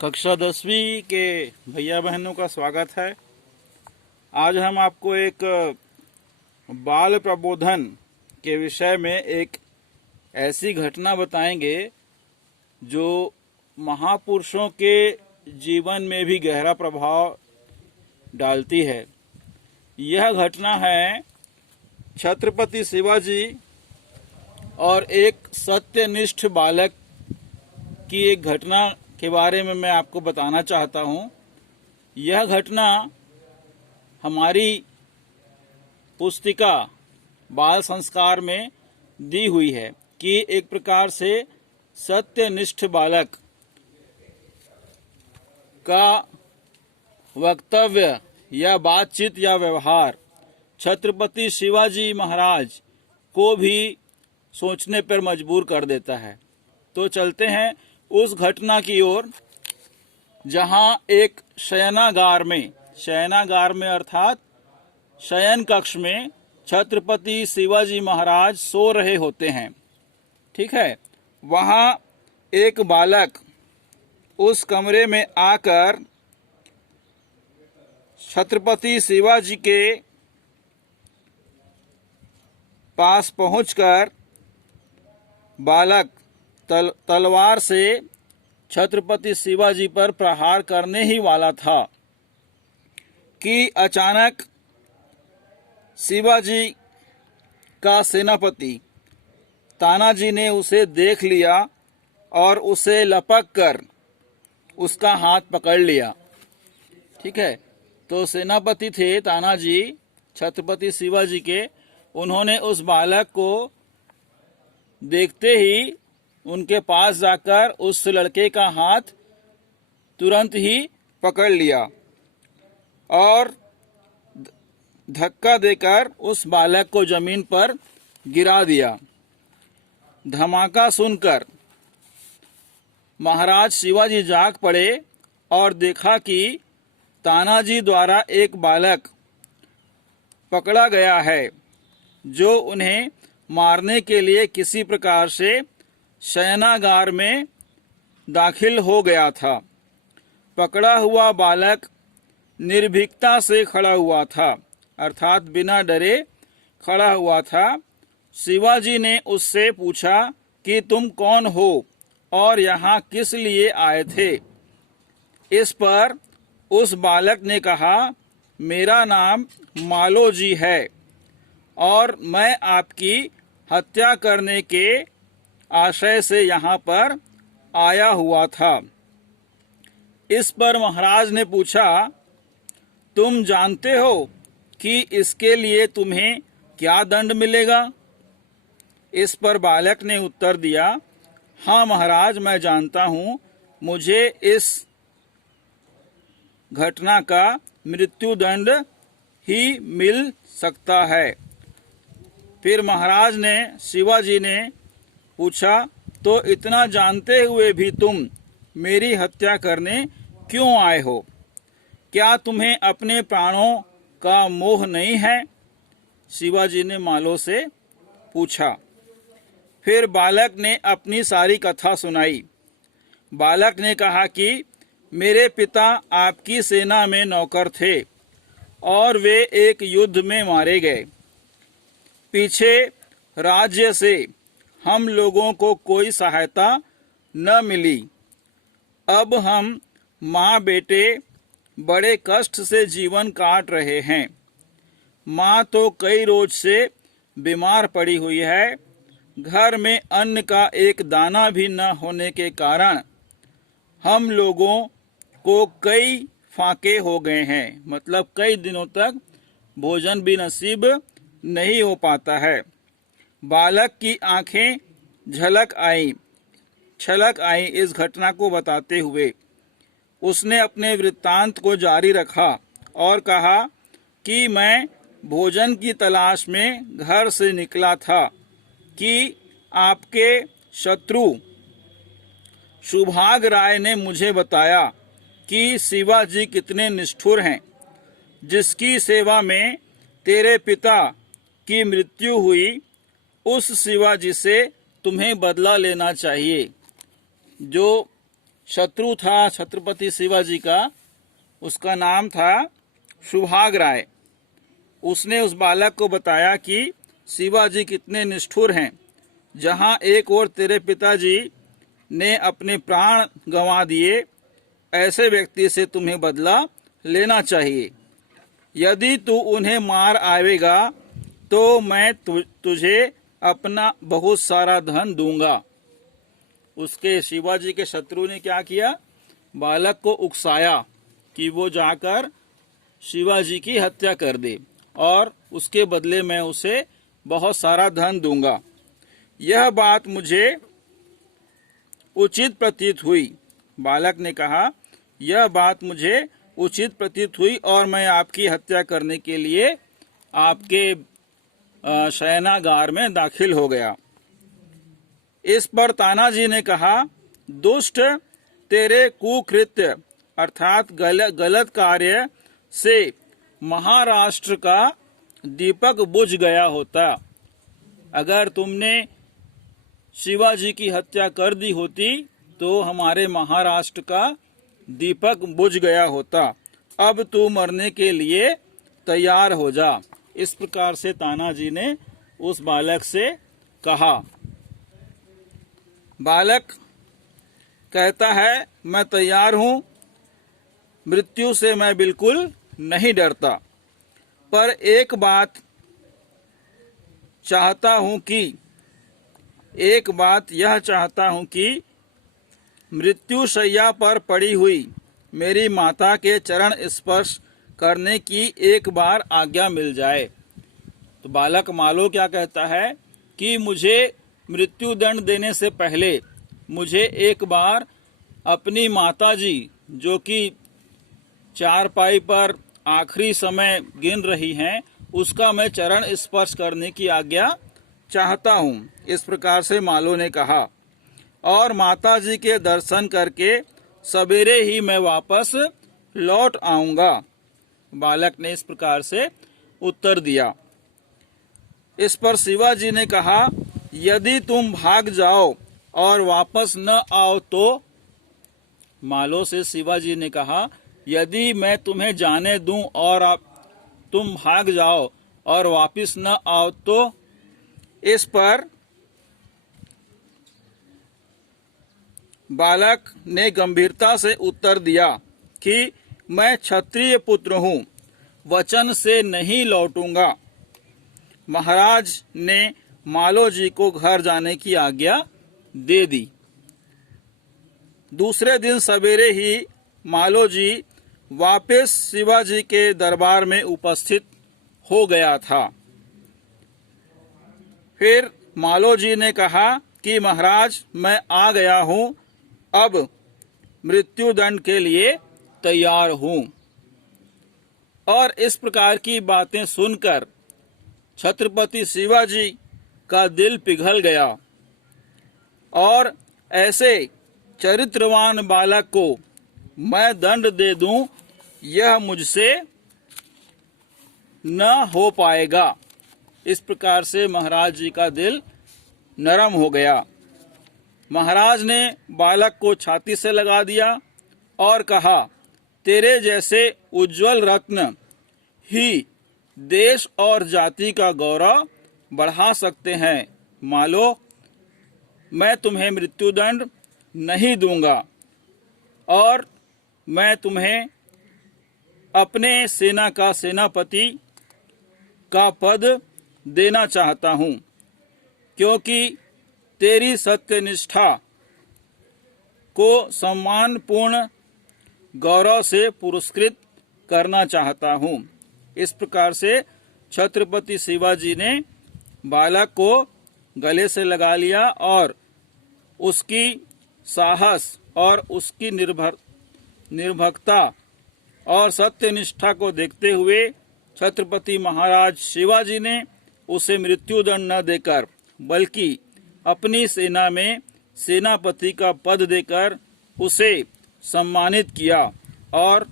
कक्षा 10वीं के भैया बहनों का स्वागत है। आज हम आपको एक बाल प्रबोधन के विषय में एक ऐसी घटना बताएंगे जो महापुरुषों के जीवन में भी गहरा प्रभाव डालती है। यह घटना है छत्रपति शिवाजी और एक सत्यनिष्ठ बालक की एक घटना के बारे में मैं आपको बताना चाहता हूं। यह घटना हमारी पुस्तिका बाल संस्कार में दी हुई है कि एक प्रकार से सत्यनिष्ठ बालक का वक्तव्य या बातचीत या व्यवहार छत्रपति शिवाजी महाराज को भी सोचने पर मजबूर कर देता है। तो चलते हैं उस घटना की ओर जहां एक शयनागार में अर्थात शयन कक्ष में छत्रपति शिवाजी महाराज सो रहे होते हैं। ठीक है, वहां एक बालक उस कमरे में आकर छत्रपति शिवाजी के पास पहुंचकर बालक तलवार से छत्रपति शिवाजी पर प्रहार करने ही वाला था कि अचानक शिवाजी का सेनापति तानाजी ने उसे देख लिया और उसे लपक कर उसका हाथ पकड़ लिया। ठीक है, तो सेनापति थे तानाजी छत्रपति शिवाजी के। उन्होंने उस बालक को देखते ही उनके पास जाकर उस लड़के का हाथ तुरंत ही पकड़ लिया और धक्का देकर उस बालक को जमीन पर गिरा दिया। धमाका सुनकर महाराज शिवाजी जाग पड़े और देखा कि तानाजी द्वारा एक बालक पकड़ा गया है जो उन्हें मारने के लिए किसी प्रकार से शयनागार में दाखिल हो गया था। पकड़ा हुआ बालक निर्भीकता से खड़ा हुआ था, अर्थात बिना डरे खड़ा हुआ था। शिवाजी ने उससे पूछा कि तुम कौन हो और यहाँ किस लिए आए थे। इस पर उस बालक ने कहा, मेरा नाम मालोजी है और मैं आपकी हत्या करने के आशय से यहाँ पर आया हुआ था। इस पर महाराज ने पूछा, तुम जानते हो कि इसके लिए तुम्हें क्या दंड मिलेगा? इस पर बालक ने उत्तर दिया, हाँ महाराज, मैं जानता हूँ, मुझे इस घटना का मृत्यु दंड ही मिल सकता है। फिर महाराज ने शिवाजी ने पूछा, तो इतना जानते हुए भी तुम मेरी हत्या करने क्यों आए हो? क्या तुम्हें अपने प्राणों का मोह नहीं है? शिवाजी ने मालो से पूछा। फिर बालक ने अपनी सारी कथा सुनाई। बालक ने कहा कि मेरे पिता आपकी सेना में नौकर थे और वे एक युद्ध में मारे गए। पीछे राज्य से हम लोगों को कोई सहायता न मिली। अब हम माँ बेटे बड़े कष्ट से जीवन काट रहे हैं। माँ तो कई रोज से बीमार पड़ी हुई है। घर में अन्न का एक दाना भी न होने के कारण हम लोगों को कई फाके हो गए हैं, मतलब कई दिनों तक भोजन भी नसीब नहीं हो पाता है। बालक की आंखें छलक आई इस घटना को बताते हुए। उसने अपने वृत्तांत को जारी रखा और कहा कि मैं भोजन की तलाश में घर से निकला था कि आपके शत्रु सुभाग राय ने मुझे बताया कि शिवाजी कितने निष्ठुर हैं। जिसकी सेवा में तेरे पिता की मृत्यु हुई, उस शिवाजी से तुम्हें बदला लेना चाहिए जो शत्रु था छत्रपति शिवाजी का, उसका नाम था सुभाग राय। उसने उस बालक को बताया कि शिवाजी कितने निष्ठुर हैं। जहां एक ओर तेरे पिताजी ने अपने प्राण गंवा दिए, ऐसे व्यक्ति से तुम्हें बदला लेना चाहिए। यदि तू उन्हें मार आवेगा तो मैं तुझे अपना बहुत सारा धन दूंगा। उसके शिवाजी के शत्रु ने क्या किया, बालक को उकसाया कि वो जाकर शिवाजी की हत्या कर दे और उसके बदले मैं उसे बहुत सारा धन दूंगा। यह बात मुझे उचित प्रतीत हुई। बालक ने कहा, यह बात मुझे उचित प्रतीत हुई और मैं आपकी हत्या करने के लिए आपके शयनागार में दाखिल हो गया। इस पर तानाजी ने कहा, दुष्ट, तेरे कुकृत्य अर्थात गलत कार्य से महाराष्ट्र का दीपक बुझ गया होता। अगर तुमने शिवाजी की हत्या कर दी होती तो हमारे महाराष्ट्र का दीपक बुझ गया होता। अब तू मरने के लिए तैयार हो जा। इस प्रकार से तानाजी ने उस बालक से कहा। बालक कहता है, मैं तैयार हूं, मृत्यु से मैं बिल्कुल नहीं डरता, पर एक बात यह चाहता हूं कि मृत्यु शैया पर पड़ी हुई मेरी माता के चरण स्पर्श करने की एक बार आज्ञा मिल जाए। तो बालक मालो क्या कहता है कि मुझे मृत्यु दंड देने से पहले मुझे एक बार अपनी माताजी, जो कि चारपाई पर आखिरी समय गिन रही हैं, उसका मैं चरण स्पर्श करने की आज्ञा चाहता हूं। इस प्रकार से मालो ने कहा, और माताजी के दर्शन करके सवेरे ही मैं वापस लौट आऊंगा। बालक ने इस प्रकार से उत्तर दिया। इस पर शिवाजी ने कहा, यदि तुम भाग जाओ और वापस न आओ तो? मालो से शिवाजी ने कहा, यदि मैं तुम्हें जाने दूं और तुम भाग जाओ और वापस न आओ तो? इस पर बालक ने गंभीरता से उत्तर दिया कि मैं क्षत्रिय पुत्र हूं, वचन से नहीं लौटूंगा। महाराज ने मालो जी को घर जाने की आज्ञा दे दी। दूसरे दिन सवेरे ही मालो जी वापस शिवाजी के दरबार में उपस्थित हो गया था। फिर मालो जी ने कहा कि महाराज, मैं आ गया हूं, अब मृत्यु दंड के लिए तैयार हूं। और इस प्रकार की बातें सुनकर छत्रपति शिवाजी का दिल पिघल गया और ऐसे चरित्रवान बालक को मैं दंड दे दूं, यह मुझसे न हो पाएगा। इस प्रकार से महाराज जी का दिल नरम हो गया। महाराज ने बालक को छाती से लगा दिया और कहा, तेरे जैसे उज्जवल रत्न ही देश और जाति का गौरव बढ़ा सकते हैं। मालो, मैं तुम्हें मृत्युदंड नहीं दूंगा और मैं तुम्हें अपने सेना का सेनापति का पद देना चाहता हूं, क्योंकि तेरी सत्यनिष्ठा को सम्मानपूर्ण गौरव से पुरस्कृत करना चाहता हूं। इस प्रकार से छत्रपति शिवाजी ने बालक को गले से लगा लिया और उसकी साहस और उसकी निर्भीकता और सत्यनिष्ठा को देखते हुए छत्रपति महाराज शिवाजी ने उसे मृत्युदंड न देकर बल्कि अपनी सेना में सेनापति का पद देकर उसे सम्मानित किया और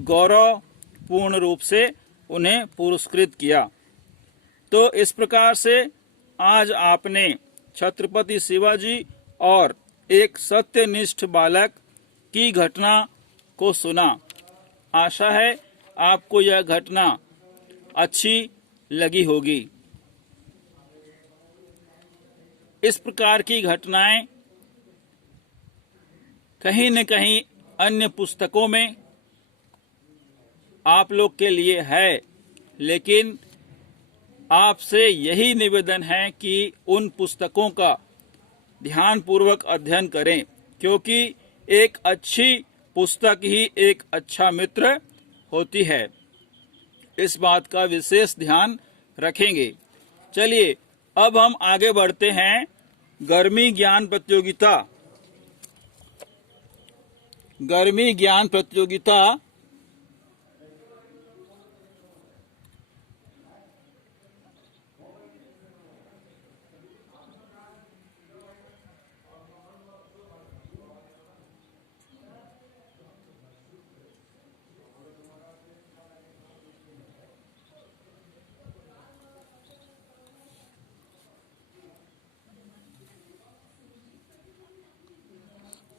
गौरवपूर्ण रूप से उन्हें पुरस्कृत किया। तो इस प्रकार से आज आपने छत्रपति शिवाजी और एक सत्यनिष्ठ बालक की घटना को सुना। आशा है आपको यह घटना अच्छी लगी होगी। इस प्रकार की घटनाएं कहीं न कहीं अन्य पुस्तकों में आप लोग के लिए है, लेकिन आपसे यही निवेदन है कि उन पुस्तकों का ध्यानपूर्वक अध्ययन करें, क्योंकि एक अच्छी पुस्तक ही एक अच्छा मित्र होती है। इस बात का विशेष ध्यान रखेंगे। चलिए अब हम आगे बढ़ते हैं। गर्मी ज्ञान प्रतियोगिता। गर्मी ज्ञान प्रतियोगिता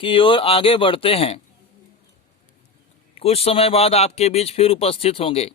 की ओर आगे बढ़ते हैं। कुछ समय बाद आपके बीच फिर उपस्थित होंगे।